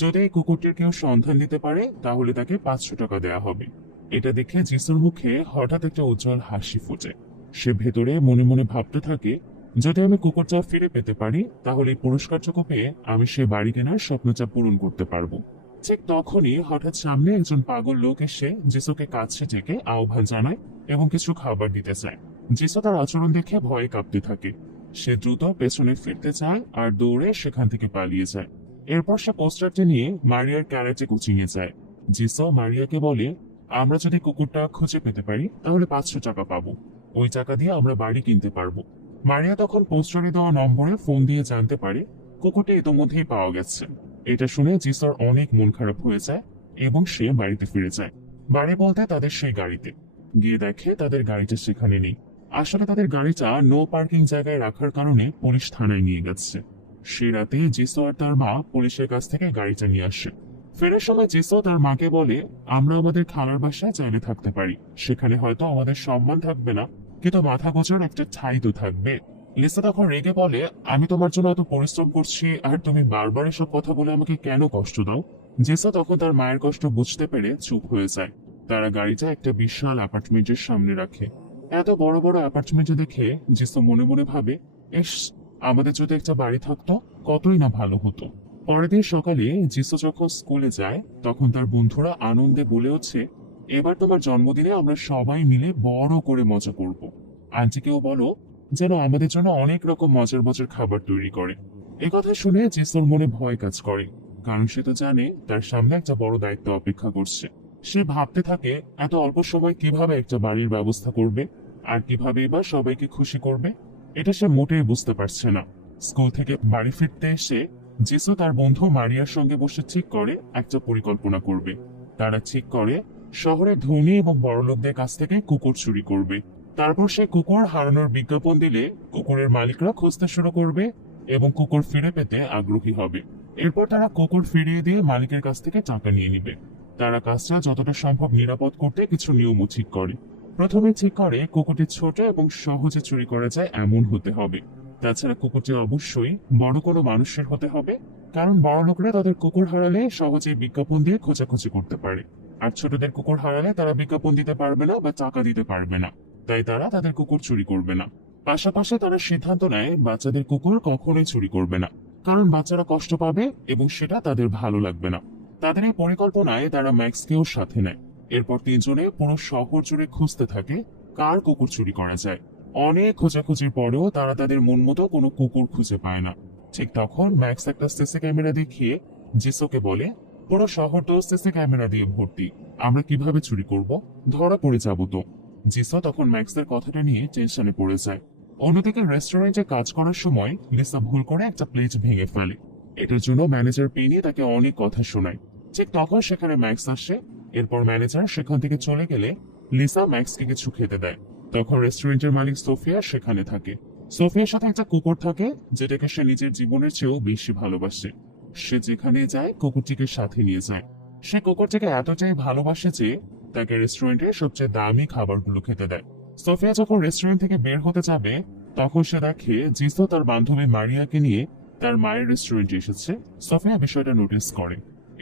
যদি এই কুকুরটির কেউ সন্ধান দিতে পারে তাহলে তাকে 500 টাকা দেয়া হবে। এটা দেখে জিসুর মুখে হঠাৎ একটা উজ্জ্বল হাসি ফুটে। সে ভেতরে মনে মনে ভাবতে থাকে, যদি আমি কুকুরটা ফিরে পেতে পারি তাহলে এই পুরস্কারটুকু পেয়ে আমি সে বাড়ি কেনার স্বপ্নটা পূরণ করতে পারবো। ঠিক তখনই হঠাৎ সামনে একজন পাগল লোক এসে জিসুকে কাছে ডেকে আহ্বান জানায় এবং কিছু খাবার দিতে চায়। জিসু তার আচরণ দেখে ভয়ে কাঁপতে থাকে। সে দ্রুত পেছনে ফিরতে চায় আর দৌড়ে সেখান থেকে পালিয়ে যায়। এরপর সে পোস্টারটি নিয়ে মারিয়ার ক্যারেটে কোচিং এ যায়। জিসু মারিয়াকে বলে, আমরা যদি কুকুরটা খুঁজে পেতে পারি তাহলে 500 টাকা পাবো। ওই টাকা দিয়ে আমরা বাড়ি কিনতে পারবো। মারিয়া তখন পোস্টারে দেওয়া নম্বরে ফোন দিয়ে জানতে পারে কুকুরটা ইতোমধ্যেই পাওয়া গেছে। এটা শুনে জিসুর অনেক মন খারাপ হয়ে যায় এবং সে বাড়িতে ফিরে যায়। বাড়ি বলতে তাদের সেই গাড়িতে। গিয়ে দেখে তাদের গাড়িটা সেখানে নেই। আসলে তাদের গাড়িটা নো পার্কিং জায়গায় রাখার কারণে পুলিশ থানায় নিয়ে গেছে। সে রাতে জিসু আর তার মা পুলিশের কাছ থেকে গাড়িটা নিয়ে আসে। ফেরার সময় জিসু তার মাকে বলে, আমরা আমাদের খালার বাসায় চাইলে থাকতে পারি, সেখানে হয়তো আমাদের সম্মান থাকবে না কিন্তু মাথা গোজার একটা ঠাঁই তো থাকবে। লিসা তখন রেগে বলে, আমি তোমার জন্য এত পরিশ্রম করছি আর তুমি বারবার এসব কথা বলে আমাকে কেন কষ্ট দাও। জিসু তখন তার মায়ের কষ্ট বুঝতে পেরে চুপ হয়ে যায়। তারা গাড়িটা একটা বিশাল অ্যাপার্টমেন্টের সামনে রাখে। এত বড় বড় অ্যাপার্টমেন্টে দেখে জিসু মনে মনে ভাবে, এস, আমাদের যদি একটা বাড়ি থাকতো কতই না ভালো হতো। পরের দিন সকালে জিসু যখন স্কুলে যায় তখন তার বন্ধুরা আনন্দে বলে হচ্ছে, এবার তোমার জন্মদিনে আমরা সবাই মিলে বড় করে মজা করব। আন্টিকেও বলো যেন আমাদের জন্য অনেক রকম মজার মজার খাবার তৈরি করে। এ কথা শুনে জিসুর মনে ভয় কাজ করে, কারণ সে তো জানে তার সামনে একটা বড় দায়িত্ব অপেক্ষা করছে। সে ভাবতে থাকে এত অল্প সময় কিভাবে একটা বাড়ির ব্যবস্থা করবে আর কিভাবে এবার সবাইকে খুশি করবে। এটা সে মোটেই বুঝতে পারছে না। স্কুল থেকে বাড়ি ফিরতে এসে জিসু তার বন্ধু মারিয়ার সঙ্গে বসে ঠিক করে একটা পরিকল্পনা করবে। তারা ঠিক করে শহরের ধনী এবং বড়লোকদের কাছ থেকে কুকুর চুরি করবে। তারপর সে কুকুর হারানোর বিজ্ঞাপন দিলে কুকুরের মালিকরা খুঁজতে শুরু করবে এবং কুকুর ফিরে পেতে আগ্রহী হবে। এরপর তারা কুকুর ফিরিয়ে দিয়ে মালিকের কাছ থেকে টাকা নিয়ে নিবে। তারা কাজটা যতটা সম্ভব নিরাপদ করতে কিছু নিয়মও ঠিক করে। প্রথমে ঠিক করে কুকুরটি ছোট এবং সহজে চুরি করা যায় এমন হতে হবে। তাছাড়া কুকুরটি অবশ্যই বড় কোনো মানুষের হতে হবে, কারণ বড় লোকরা তাদের কুকুর হারালে সহজেই বিজ্ঞাপন দিয়ে খোঁজাখুঁজি করতে পারে, আর ছোটদের কুকুর হারালে তারা বিজ্ঞাপন দিতে পারবে না বা টাকা দিতে পারবে না, তাই তারা তাদের কুকুর চুরি করবে না। পাশাপাশি তারা সিদ্ধান্ত নেয় বাচ্চাদের কুকুর কখনোই চুরি করবে না, কারণ বাচ্চারা কষ্ট পাবে এবং সেটা তাদের ভালো লাগবে না। তাদের এই পরিকল্পনায় তারা ম্যাক্সকেও সাথে নেয়। এরপর তিনজনে পুরো শহর জুড়ে খুঁজতে থাকে কার কুকুর চুরি করা যায়। অনেক খোঁজাখুঁজির পরেও তারা তাদের মন মতো কোনো কুকুর খুঁজে পায় না। ঠিক তখন ম্যাক্স একটা সিসি ক্যামেরা দেখিয়ে জিসোকে বলে, পুরো শহর তো সিসি ক্যামেরা দিয়ে ভর্তি, আমরা কিভাবে চুরি করব, ধরা পড়ে যাবো তো। জিসো তখন ম্যাক্সের কথাটা নিয়ে টেনশনে পড়ে যায়। অন্যদিকে রেস্টুরেন্টে কাজ করার সময় লিসা ভুল করে একটা প্লেট ভেঙে ফেলে। এটার জন্য ম্যানেজার পেনি তাকে অনেক কথা শোনায়। ঠিক তখন সেখানে ম্যাক্স আসে। এরপর ম্যানেজার সেখান থেকে চলে গেলে লিসা ম্যাক্সকে কিছু খেতে দেয়। তখন রেস্টুরেন্টের মালিক সোফিয়া সেখানে থাকে। সোফিয়ার সাথে একটা কুকুর থাকে যেটাকে সে নিজের জীবনের চেয়েও বেশি ভালোবাসে। সে যেখানে যায় কুকুরটিকে সাথে নিয়ে যায়। সে কুকুরটিকে এতটাই ভালোবাসে যে তাকে রেস্টুরেন্টের সবচেয়ে দামি খাবারগুলো খেতে দেয়। সোফিয়া যখন রেস্টুরেন্ট থেকে বের হতে যাবে তখন সে দেখে জিসো তার বান্ধবী মারিয়াকে নিয়ে তার মায়ের রেস্টুরেন্টে এসেছে। সোফিয়া বিষয়টা নোটিস করে।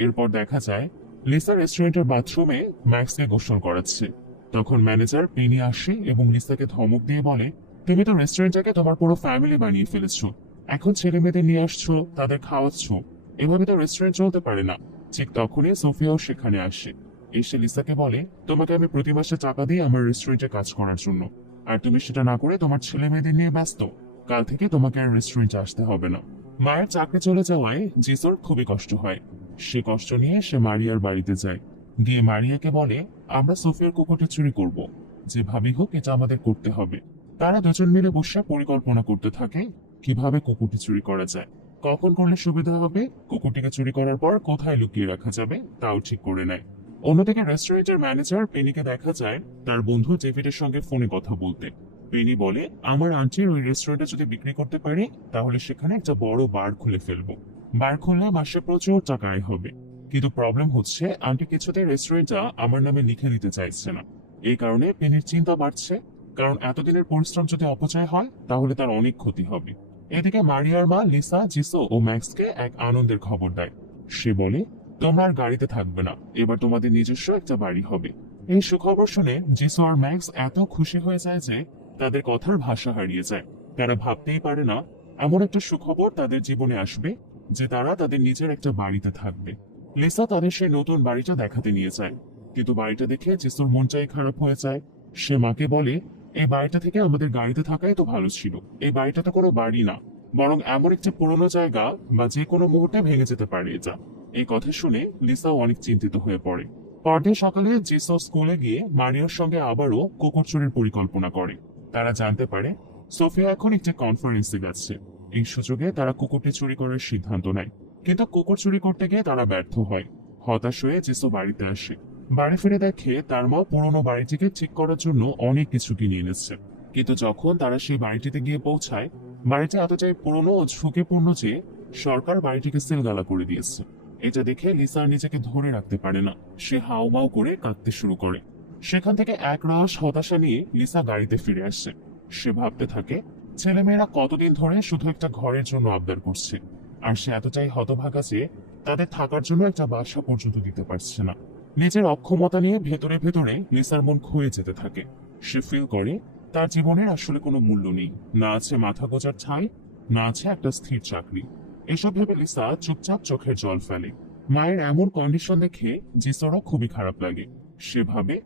এরপর দেখা যায় লিসা রেস্টুরেন্টের বাথরুমে ম্যাক্সকে গোসল করাচ্ছে। তখন ম্যানেজার পেনি আসে এবং লিসাকে ধমক দিয়ে বলে, তুমি তো রেস্টুরেন্টটাকে তোমার পুরো ফ্যামিলি বানিয়ে ফেলেছো, এখন ছেলে মেয়েদের নিয়ে আসছো, তাদের খাওয়াচ্ছ, এভাবে তো রেস্টুরেন্ট চলতে পারে না। ঠিক তখনই সোফিয়াও সেখানে আসে। এসে লিসাকে বলে, তোমাকে আমি প্রতি মাসে টাকা দিই আমার রেস্টুরেন্টে কাজ করার জন্য, আর তুমি সেটা না করে তোমার ছেলে মেয়েদের নিয়ে ব্যস্ত। কাল থেকে তোমাকে আর রেস্টুরেন্টে আসতে হবে না। মায়ের চাকরি চলে যাওয়ায় জিসোর খুবই কষ্ট হয়। সে কষ্ট নিয়ে সে মারিয়ার বাড়িতে যায়। গিয়ে মারিয়াকে বলে, আমরা সোফিয়ার কুকুরটি চুরি করব, যেভাবেই হোক এটা আমাদের করতে হবে। তারা দুজন মিলে বসে পরিকল্পনা করতে থাকে কিভাবে কুকুরটি চুরি করা যায়, কখন করলে সুবিধা হবে, কুকুরটিকে চুরি করার পর কোথায় লুকিয়ে রাখা যাবে তাও ঠিক করে নেয়। অন্যদিকে রেস্টুরেন্টের ম্যানেজার পেনিকে দেখা যায় তার বন্ধু ডেভিডের সঙ্গে ফোনে কথা বলতে। পেনি বলে, আমার আন্টির ওই রেস্টুরেন্টে যদি বিক্রি করতে পারি তাহলে সেখানে একটা বড় বার খুলে ফেলবো। বার খুললে মাসে প্রচুর টাকা আয় হবে। কিন্তু প্রবলেম হচ্ছে আন্টি কিছুতেই রেস্টুরেন্টটা আমার নামে লিখে দিতে চাইছে না। এই কারণে পেনির চিন্তা বাড়ছে, কারণ এতদিনের পরিশ্রম যদি অপচয় হয় তাহলে তার অনেক ক্ষতি হবে। এদিকে মারিয়ার মা লিসা, জিসো ও ম্যাক্সকে এক আনন্দের খবর দেয়। সে বলে, তোমরা আর গাড়িতে থাকবে না, এবার তোমাদের নিজস্ব একটা বাড়ি হবে। এই সুখবর শুনে জিসু আর ম্যাক্স এত খুশি হয়ে যায় যে তাদের কথার ভাষা হারিয়ে যায়। তারা ভাবতেই পারে না এমন একটা সুখবর তাদের জীবনে আসবে যে তারা তাদের নিজের একটা বাড়িতে থাকবে। লিসা তাদের সেই নতুন বাড়িটা দেখাতে নিয়ে যায়, কিন্তু বাড়িটা দেখে জিসুর মনটাই খারাপ হয়ে যায়। সে মাকে বলে, এই বাড়িটা থেকে আমাদের গাড়িতে থাকাই তো ভালো ছিল। এই বাড়িটা তো কোনো বাড়ি না, বরং এমন একটি পুরোনো জায়গা বা যে কোনো মুহূর্তে ভেঙে যেতে পারে এটা। এই কথা শুনে লিসাও অনেক চিন্তিত হয়ে পড়ে। পরদিন সকালে জিসো স্কুলে গিয়ে মারিওর সঙ্গে আবারও কুকুর চুরির পরিকল্পনা করে। তারা জানতে পারে সোফিয়া এখন একটি কনফারেন্সে গেছে। এই সুযোগে তারা কুকুরটি চুরি করার সিদ্ধান্ত নেয়, কিন্তু কুকুর চুরি করতে গিয়ে তারা ব্যর্থ হয়। হতাশ হয়ে জিসো বাড়িতে আসে। বাড়ি ফিরে দেখে তার মা পুরোনো বাড়িটিকে ঠিক করার জন্য অনেক কিছু কিনে এনেছে। কিন্তু যখন তারা সেই বাড়িটিতে গিয়ে পৌঁছায়, বাড়িটি এতটাই পুরনো ও ঝুঁকিপূর্ণ যে সরকার বাড়িটিকে সিলগালা করে দিয়েছে। এটা দেখে লিসা নিজেকে ধরে রাখতে পারে না। সে হাউমাউ করে কাঁদতে শুরু করে। সেখান থেকে এক রাশ হতাশা নিয়ে লিসা গাড়িতে ফিরে আসে। সে ভাবতে থাকে ছেলেমেয়েরা কতদিন ধরে শুধু একটা ঘরের জন্য আবদার করছে, আর সে এতটাই হতভাগা যে তাদের থাকার জন্য একটা বাসা পর্যন্ত দিতে পারছে না। নিজের অক্ষমতা নিয়ে ভেতরে ভেতরে লিসার মন ক্ষয়ে যেতে থাকে। সে ফিল করে তার জীবনের আসলে কোনো মূল্য নেই, না আছে মাথা গোজার ঠাঁই, না আছে একটা স্থির চাকরি। এসব ভেবে লিসা চুপচাপ চোখের জল ফেলে। মায়ের এমন কন্ডিশন দেখে জিসোরও খুবই খারাপ লাগে। সে ভাবে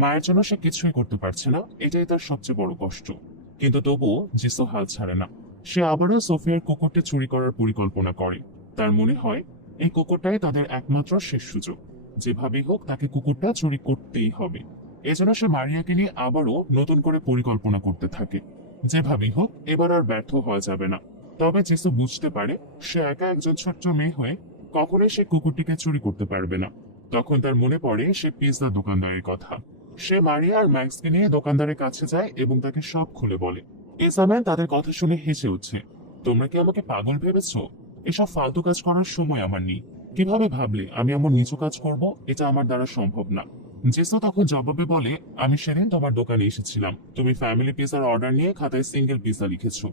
মায়ের জন্য সে কিছুই করতে পারছে না, এটাই তার সবচেয়ে বড় কষ্ট। কিন্তু তবুও জিসো হাল ছাড়ে না। সে আবারও সোফিয়ার কুকুরটি চুরি করার পরিকল্পনা করে। তার মনে হয় এই কুকুরটাই তাদের একমাত্র শেষ সুযোগ। যেভাবেই হোক তাকে কুকুরটা চুরি করতেই হবে। এজন্য সে মারিয়াকে নিয়ে আবারও নতুন করে পরিকল্পনা করতে থাকে। যেভাবেই হোক এবার আর ব্যর্থ হওয়া যাবে না। তবে জিসু বুঝতে পারে সে একা একজন ছোট্ট মেয়ে হয়ে কখনোই সে কুকুরটিকে চুরি করতে পারবে না। তখন তার মনে পড়ে সে পিৎজা দোকানদারের কথা। সে মারিয়া আর ম্যাক্সকে নিয়ে দোকানদারের কাছে যায় এবং তাকে সব খুলে বলে। পিৎজাম্যান তাদের কথা শুনে হেসে উঠছে। তোমরা কি আমাকে পাগল ভেবেছো? এসব ফালতু কাজ করার সময় আমার নেই। কিভাবে ভাবলে আমি এমন নিচু কাজ করব? এটা আমার দ্বারা সম্ভব না। জেসো তখন জবাবে বলে, আমি সেদিন তোমার দোকানে এসেছিলাম। তুমি ফ্যামিলি পিৎজার অর্ডার নিয়ে খাতায় সিঙ্গেল পিৎজা লিখেছো।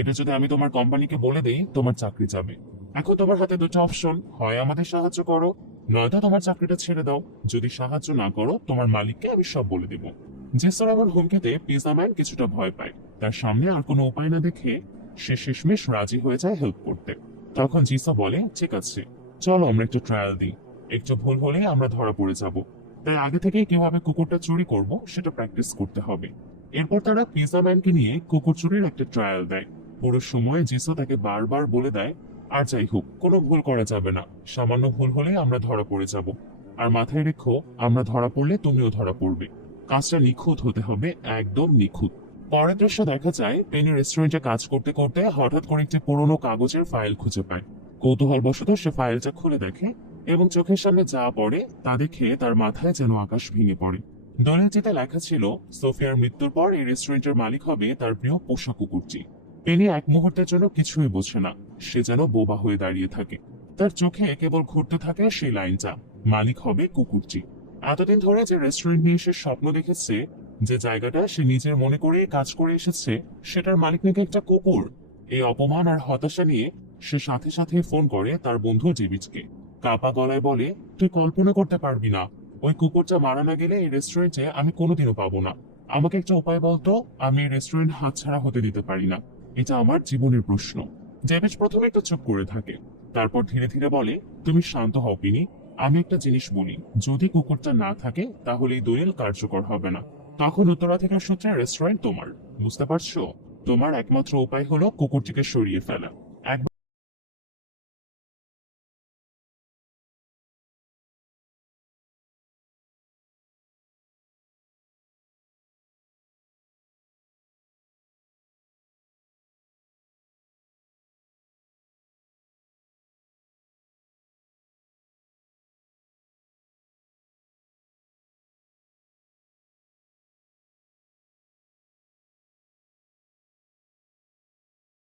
এটা যদি আমি তোমার কোম্পানিকে বলে দেই, তোমার চাকরি যাবে। এখন তোমার হাতে দুটো অপশন, হয় আমাদের সাহায্য করো, নয়তো তোমার চাকরিটা ছেড়ে দাও। যদি সাহায্য না করো, তোমার মালিককে আমি সব বলে দেব। জেসোর এমন হুমকিতে পিৎজাম্যান কিছুটা ভয় পায়। তার সামনে আর কোনো উপায় না দেখে সে শেষমেশ রাজি হয়ে যায় হেল্প করতে। তখন জিসো বলে, ঠিক আছে, চলো আমরা একটু ট্রায়াল দিই। একটু ভুল হলে আমরা ধরা পড়ে যাব। তাই আগে থেকেই কিভাবে কুকুরটা চুরি করব সেটা প্র্যাকটিস করতে হবে। এরপর তারা পিৎজাম্যানকে নিয়ে কুকুর চুরির একটা ট্রায়াল দেয়। পুরো সময় জিসো তাকে বারবার বলে দেয়, আর যাই হোক কোনো ভুল করা যাবে না, সামান্য ভুল হলে আমরা ধরা পড়ে যাব। আর মাথায় রেখো, আমরা ধরা পড়লে তুমিও ধরা পড়বে। কাজটা নিখুঁত হতে হবে, একদম নিখুঁত। পরের দৃশ্য দেখা যায় পেনি রেস্টুরেন্টে কাজ করতে করতে হঠাৎ করে একটি পুরোনো কাগজের ফাইল খুঁজে পায়। কৌতূহলবশত সে ফাইলটা খুলে দেখে এবং চোখের সামনে যা পড়ে তা দেখে তার মাথায় যেন আকাশ ভেঙে পড়ে। দলিলটিতে লেখা ছিল সোফিয়ার মৃত্যুর পর এই রেস্টুরেন্টের মালিক হবে তার প্রিয় পোষা কুকুরটি। পেনি এক মুহূর্তের জন্য কিছুই বোঝে না। সে যেন বোবা হয়ে দাঁড়িয়ে থাকে। তার চোখে কেবল ঘুরতে থাকে সেই লাইনটা, মালিক হবে কুকুরটি। এতদিন ধরে যে রেস্টুরেন্ট নিয়ে সে স্বপ্ন দেখেছে, যে জায়গাটা সে নিজের মনে করে কাজ করে এসেছে, সেটার মালিক নাকি একটা কুকুর। এই অপমান আর হতাশা নিয়ে সে সাথে সাথে ফোন করে তার বন্ধু ডেভিডকে। কাপা গলায় বলে, তুই কল্পনা করতে পারবি না, ওই কুকুরটা মারা না গেলে এই রেস্টুরেন্টে আমি কোনোদিনও পাবো না। আমাকে একটা উপায় বলতো, আমি এই রেস্টুরেন্ট হাতছাড়া হতে দিতে পারি না। এটা আমার জীবনের প্রশ্ন। ডেভিড প্রথমে একটু চুপ করে থাকে, তারপর ধীরে ধীরে বলে, তুমি শান্ত হও পিনি। আমি একটা জিনিস বলি, যদি কুকুরটা না থাকে তাহলে এই দলিল কার্যকর হবে না। তখন উত্তরাধিকার সূত্রে রেস্টুরেন্ট তোমার। বুঝতে পারছো? তোমার একমাত্র উপায় হলো কুকুরটিকে সরিয়ে ফেলা।